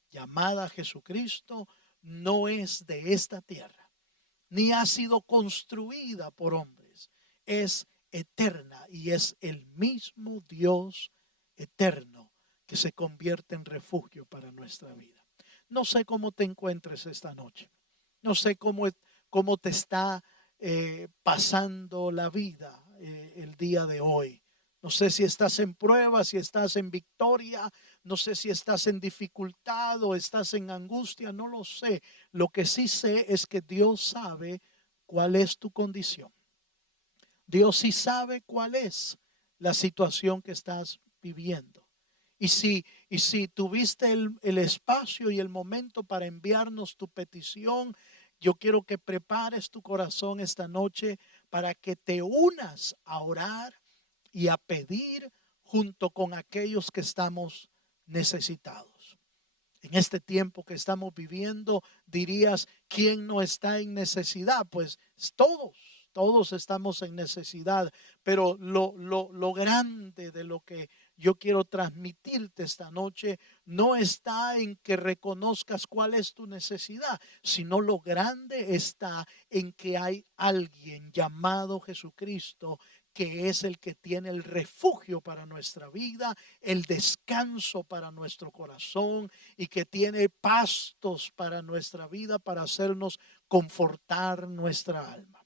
llamada Jesucristo no es de esta tierra, ni ha sido construida por hombres. Es eterna y es el mismo Dios eterno que se convierte en refugio para nuestra vida. No sé cómo te encuentres esta noche. No sé cómo te está pasando la vida el día de hoy. No sé si estás en prueba, si estás en victoria, no sé si estás en dificultad o estás en angustia, no lo sé. Lo que sí sé es que Dios sabe cuál es tu condición. Dios sí sabe cuál es la situación que estás viviendo. Y si tuviste el espacio y el momento para enviarnos tu petición, yo quiero que prepares tu corazón esta noche para que te unas a orar y a pedir junto con aquellos que estamos necesitados. En este tiempo que estamos viviendo, dirías, ¿quién no está en necesidad? Pues todos estamos en necesidad, pero lo grande de lo que yo quiero transmitirte esta noche no está en que reconozcas cuál es tu necesidad, sino lo grande está en que hay alguien llamado Jesucristo, que es el que tiene el refugio para nuestra vida, el descanso para nuestro corazón, y que tiene pastos para nuestra vida, para hacernos confortar nuestra alma.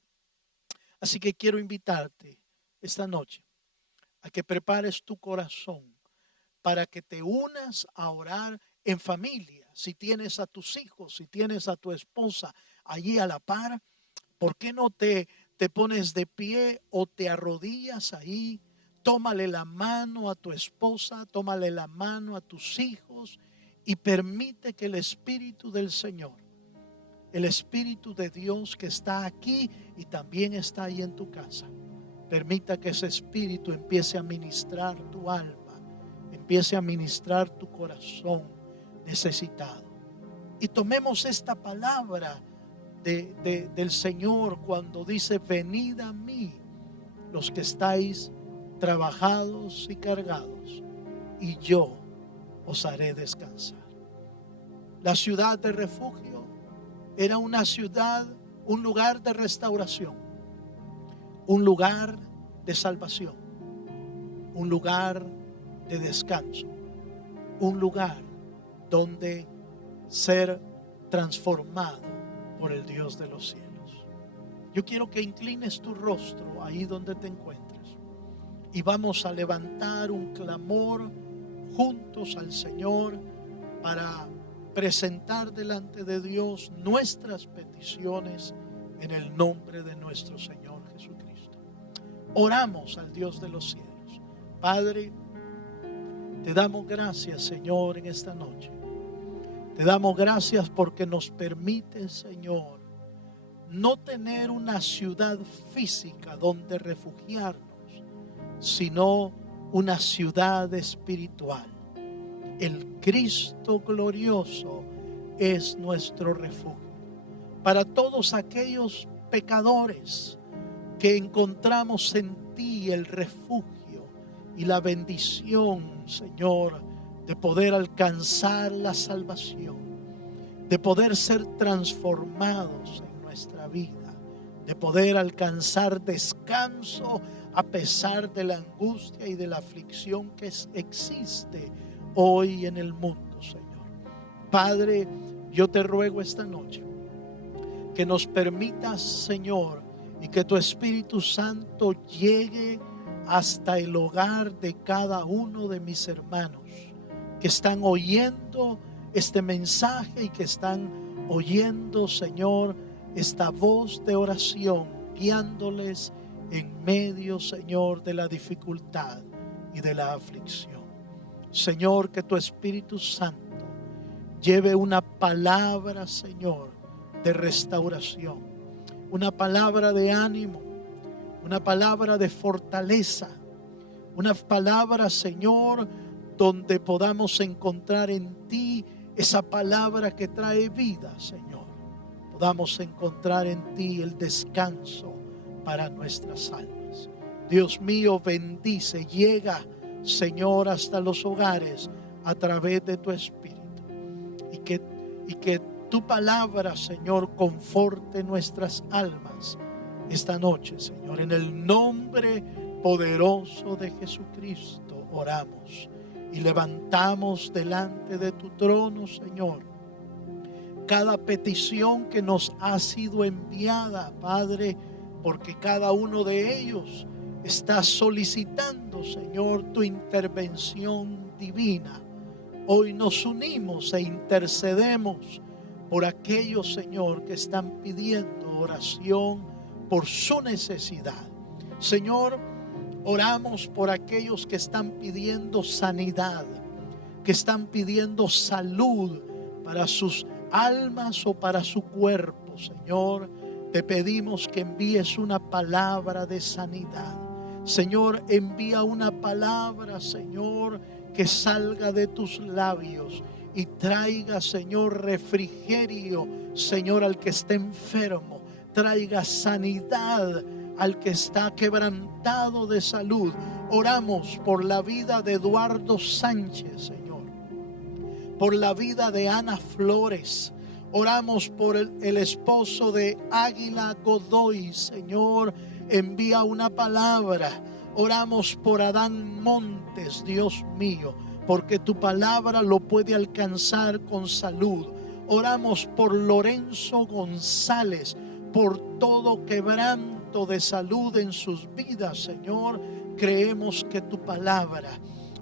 Así que quiero invitarte esta noche a que prepares tu corazón para que te unas a orar en familia. Si tienes a tus hijos, si tienes a tu esposa allí a la par, ¿por qué no te pones de pie o te arrodillas ahí? Tómale la mano a tu esposa, tómale la mano a tus hijos y permite que el Espíritu del Señor, el Espíritu de Dios que está aquí y también está ahí en tu casa, permita que ese Espíritu empiece a ministrar tu alma, empiece a ministrar tu corazón necesitado. Y tomemos esta palabra del Señor cuando dice: venid a mí los que estáis trabajados y cargados, y yo os haré descansar. La ciudad de refugio era una ciudad, un lugar de restauración, un lugar de salvación, un lugar de descanso, un lugar donde ser transformado por el Dios de los cielos. Yo quiero que inclines tu rostro ahí donde te encuentres y vamos a levantar un clamor juntos al Señor para presentar delante de Dios nuestras peticiones en el nombre de nuestro Señor Jesucristo. Oramos al Dios de los cielos. Padre, te damos gracias, Señor, en esta noche. Te damos gracias porque nos permite, Señor, no tener una ciudad física donde refugiarnos, sino una ciudad espiritual. El Cristo glorioso es nuestro refugio. Para todos aquellos pecadores que encontramos en ti el refugio y la bendición, Señor, de poder alcanzar la salvación, de poder ser transformados en nuestra vida, de poder alcanzar descanso a pesar de la angustia y de la aflicción que existe hoy en el mundo, Señor. Padre, yo te ruego esta noche que nos permitas, Señor, y que tu Espíritu Santo llegue hasta el hogar de cada uno de mis hermanos que están oyendo este mensaje y que están oyendo, Señor, esta voz de oración, guiándoles en medio, Señor, de la dificultad y de la aflicción. Señor, que tu Espíritu Santo lleve una palabra, Señor, de restauración, una palabra de ánimo, una palabra de fortaleza, una palabra, Señor, donde podamos encontrar en ti esa palabra que trae vida, Señor. Podamos encontrar en ti el descanso para nuestras almas. Dios mío, bendice, llega, Señor, hasta los hogares a través de tu Espíritu. Y que tu palabra, Señor, conforte nuestras almas esta noche, Señor. En el nombre poderoso de Jesucristo oramos y levantamos delante de tu trono, Señor, cada petición que nos ha sido enviada, Padre, porque cada uno de ellos está solicitando, Señor, tu intervención divina. Hoy nos unimos e intercedemos por aquellos, Señor, que están pidiendo oración por su necesidad. Señor, oramos por aquellos que están pidiendo sanidad, que están pidiendo salud para sus almas o para su cuerpo. Señor, te pedimos que envíes una palabra de sanidad. Señor, envía una palabra, Señor, que salga de tus labios y traiga, Señor, refrigerio, Señor, al que esté enfermo. Traiga sanidad al que está quebrantado de salud. Oramos por la vida de Eduardo Sánchez, Señor, por la vida de Ana Flores. Oramos por el esposo de Águila Godoy, Señor, envía una palabra. Oramos por Adán Montes, Dios mío, porque tu palabra lo puede alcanzar con salud. Oramos por Lorenzo González, por todo quebranto de salud en sus vidas, Señor. Creemos que tu palabra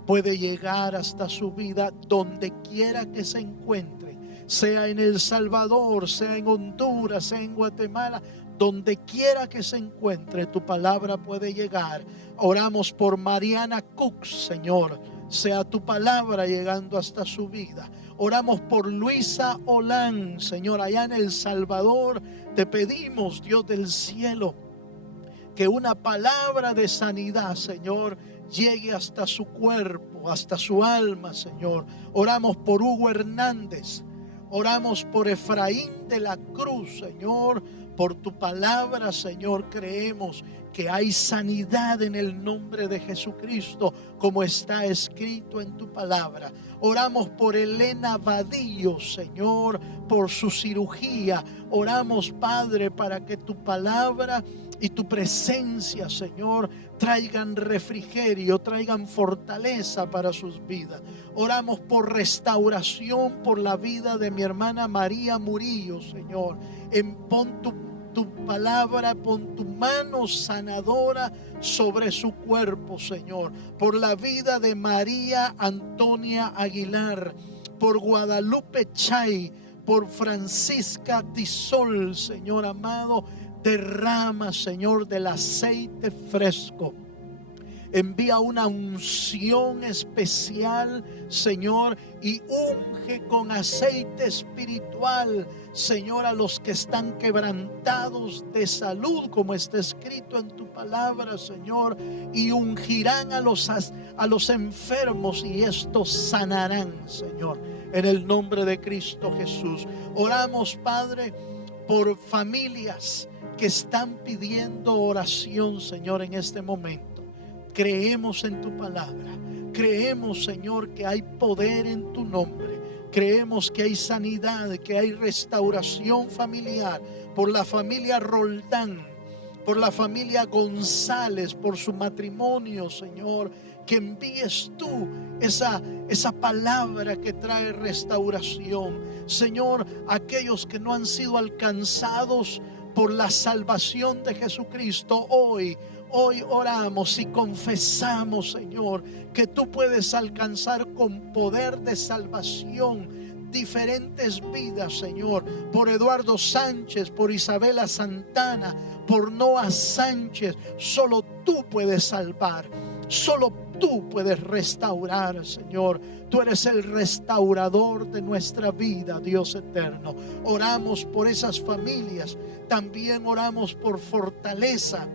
puede llegar hasta su vida donde quiera que se encuentre, sea en El Salvador, sea en Honduras, sea en Guatemala. Donde quiera que se encuentre, tu palabra puede llegar. Oramos por Mariana Cooks, Señor, sea tu palabra llegando hasta su vida. Oramos por Luisa Olán, Señor, allá en El Salvador. Te pedimos, Dios del cielo, que una palabra de sanidad, Señor, llegue hasta su cuerpo, hasta su alma, Señor. Oramos por Hugo Hernández. Oramos por Efraín de la Cruz, Señor. Por tu palabra, Señor, creemos que hay sanidad en el nombre de Jesucristo, como está escrito en tu palabra. Oramos por Elena Vadillo, Señor, por su cirugía. Oramos, Padre, para que tu palabra y tu presencia, Señor, traigan refrigerio, traigan fortaleza para sus vidas. Oramos por restauración, por la vida de mi hermana María Murillo, Señor. Pon tu palabra, pon tu mano sanadora sobre su cuerpo, Señor. Por la vida de María Antonia Aguilar, por Guadalupe Chay, por Francisca Tisol, Señor amado. Derrama, Señor, del aceite fresco. Envía una unción especial, Señor, y unge con aceite espiritual, Señor, a los que están quebrantados de salud, como está escrito en tu palabra, Señor, y ungirán a los enfermos y estos sanarán, Señor, en el nombre de Cristo Jesús. Oramos, Padre, por familias que están pidiendo oración, Señor, en este momento. Creemos en tu palabra. Creemos, Señor, que hay poder en tu nombre. Creemos que hay sanidad, que hay restauración familiar. Por la familia Roldán, por la familia González, por su matrimonio, Señor. Que envíes tú esa palabra que trae restauración. Señor, aquellos que no han sido alcanzados por la salvación de Jesucristo, hoy oramos y confesamos, Señor, que tú puedes alcanzar con poder de salvación diferentes vidas, Señor. Por Eduardo Sánchez, por Isabela Santana, por Noah Sánchez. Solo tú puedes salvar, solo tú puedes restaurar, Señor. Tú eres el restaurador de nuestra vida, Dios eterno. Oramos por esas familias. También oramos por fortaleza,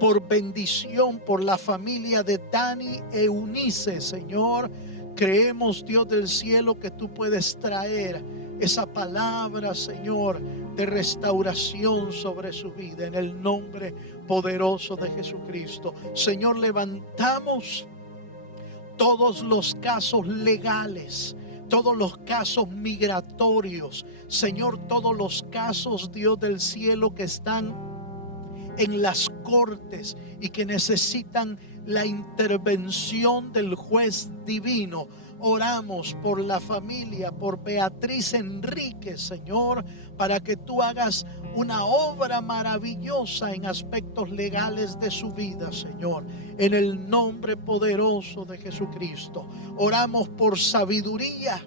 por bendición, por la familia de Dani e Eunice, Señor. Creemos, Dios del cielo, que tú puedes traer esa palabra, Señor, de restauración sobre su vida, en el nombre poderoso de Jesucristo. Señor, levantamos todos los casos legales, todos los casos migratorios, Señor, todos los casos, Dios del cielo, que están en las cortes y que necesitan la intervención del juez divino. Oramos por la familia, por Beatriz Enríquez, Señor, para que tú hagas una obra maravillosa en aspectos legales de su vida, Señor, en el nombre poderoso de Jesucristo. Oramos por sabiduría,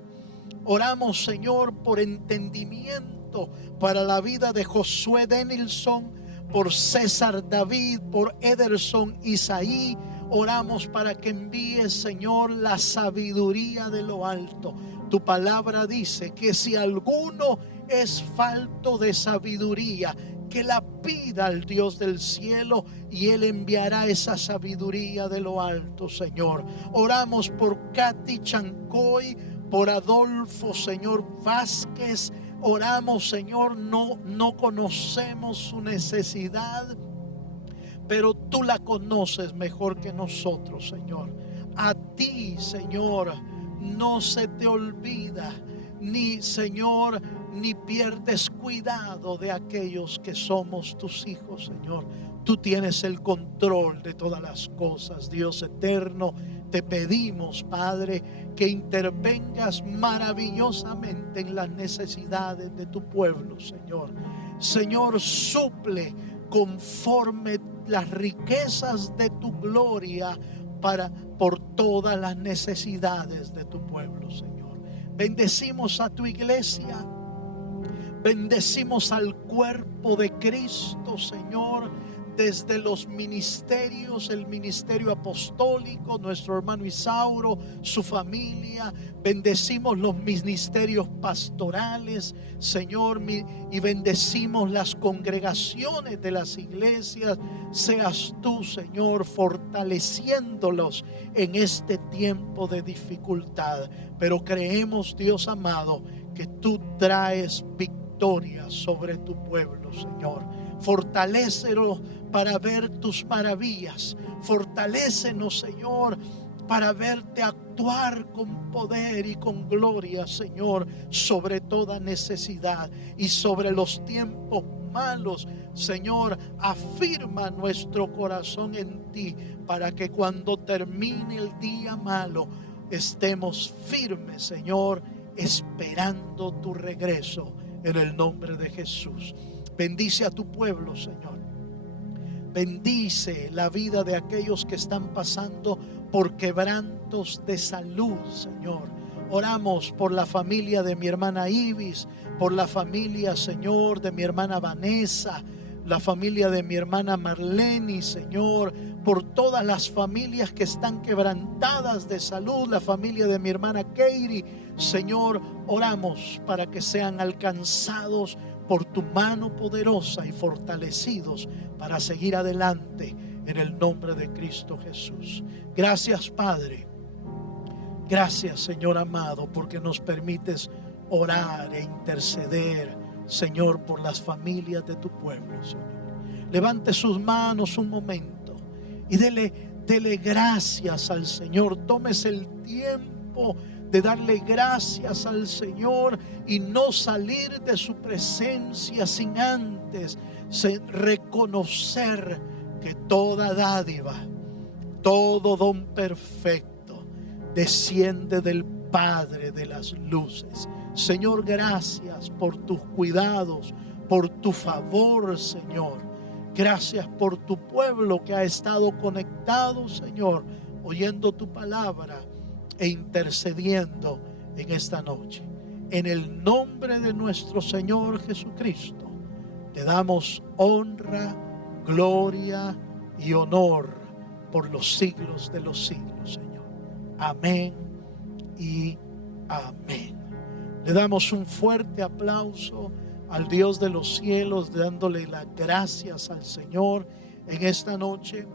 oramos, Señor, por entendimiento para la vida de Josué Denilson, por César David, por Ederson Isaí. Oramos para que envíes, Señor, la sabiduría de lo alto. Tu palabra dice que si alguno es falto de sabiduría, que la pida al Dios del cielo y Él enviará esa sabiduría de lo alto, Señor. Oramos por Katy Chancoy, por Adolfo, Señor, Vázquez. Oramos, Señor, no conocemos su necesidad, pero tú la conoces mejor que nosotros, Señor. A ti, Señor, no se te olvida, ni, Señor, ni pierdes cuidado de aquellos que somos tus hijos, Señor. Tú tienes el control de todas las cosas, Dios eterno. Te pedimos, Padre, que intervengas maravillosamente en las necesidades de tu pueblo, Señor. Señor, suple conforme las riquezas de tu gloria por todas las necesidades de tu pueblo, Señor. Bendecimos a tu iglesia, bendecimos al cuerpo de Cristo, Señor, desde los ministerios, el ministerio apostólico, nuestro hermano Isauro, su familia. Bendecimos los ministerios pastorales, Señor, y bendecimos las congregaciones de las iglesias. Seas tú, Señor, fortaleciéndolos en este tiempo de dificultad. Pero creemos, Dios amado, que tú traes victoria sobre tu pueblo, Señor. Fortalécelos para ver tus maravillas. Fortalécenos, Señor, para verte actuar con poder y con gloria, Señor, sobre toda necesidad y sobre los tiempos malos. Señor, afirma nuestro corazón en ti, para que cuando termine el día malo estemos firmes, Señor, esperando tu regreso, en el nombre de Jesús. Bendice a tu pueblo, Señor. Bendice la vida de aquellos que están pasando por quebrantos de salud, Señor. Oramos por la familia de mi hermana Ibis, por la familia, Señor, de mi hermana Vanessa, la familia de mi hermana Marlene, Señor, por todas las familias que están quebrantadas de salud, la familia de mi hermana Katie, Señor. Oramos para que sean alcanzados por tu mano poderosa y fortalecidos para seguir adelante, en el nombre de Cristo Jesús. Gracias, Padre. Gracias, Señor amado, porque nos permites orar e interceder, Señor, por las familias de tu pueblo, Señor. Levante sus manos un momento y dele gracias al Señor. Tómese el tiempo de darle gracias al Señor y no salir de su presencia sin antes reconocer que toda dádiva, todo don perfecto desciende del Padre de las luces. Señor, gracias por tus cuidados, por tu favor, Señor. Gracias por tu pueblo que ha estado conectado, Señor, oyendo tu palabra e intercediendo en esta noche. En el nombre de nuestro Señor Jesucristo, te damos honra, gloria y honor por los siglos de los siglos, Señor. Amén y amén. Le damos un fuerte aplauso al Dios de los cielos, dándole las gracias al Señor en esta noche.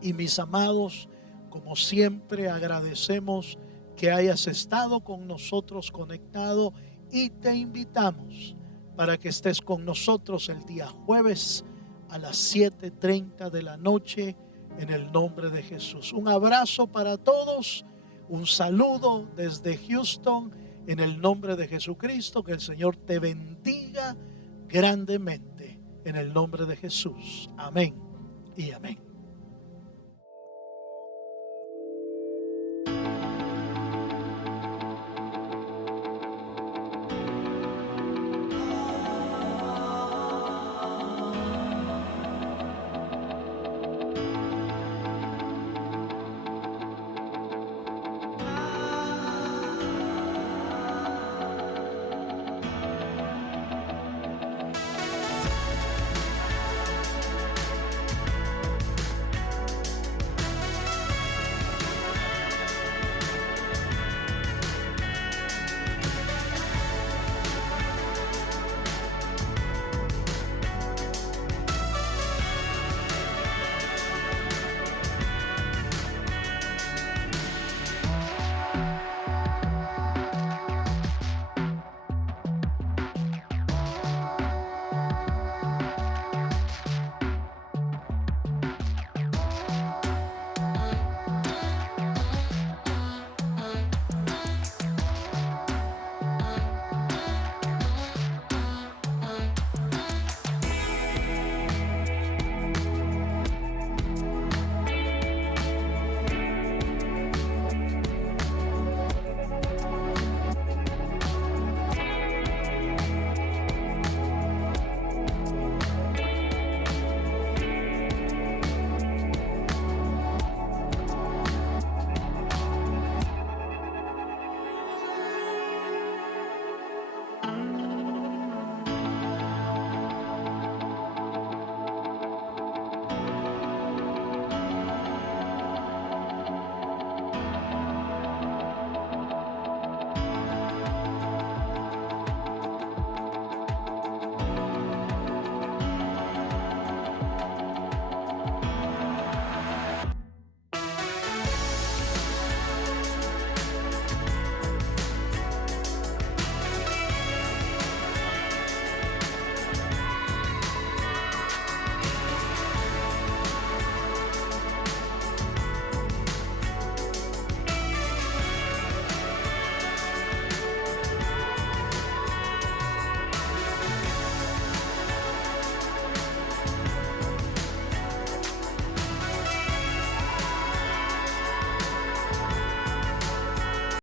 Y mis amados, como siempre, agradecemos que hayas estado con nosotros conectado, y te invitamos para que estés con nosotros el día jueves a las 7:30 de la noche, en el nombre de Jesús. Un abrazo para todos, un saludo desde Houston, en el nombre de Jesucristo. Que el Señor te bendiga grandemente, en el nombre de Jesús. Amén y amén.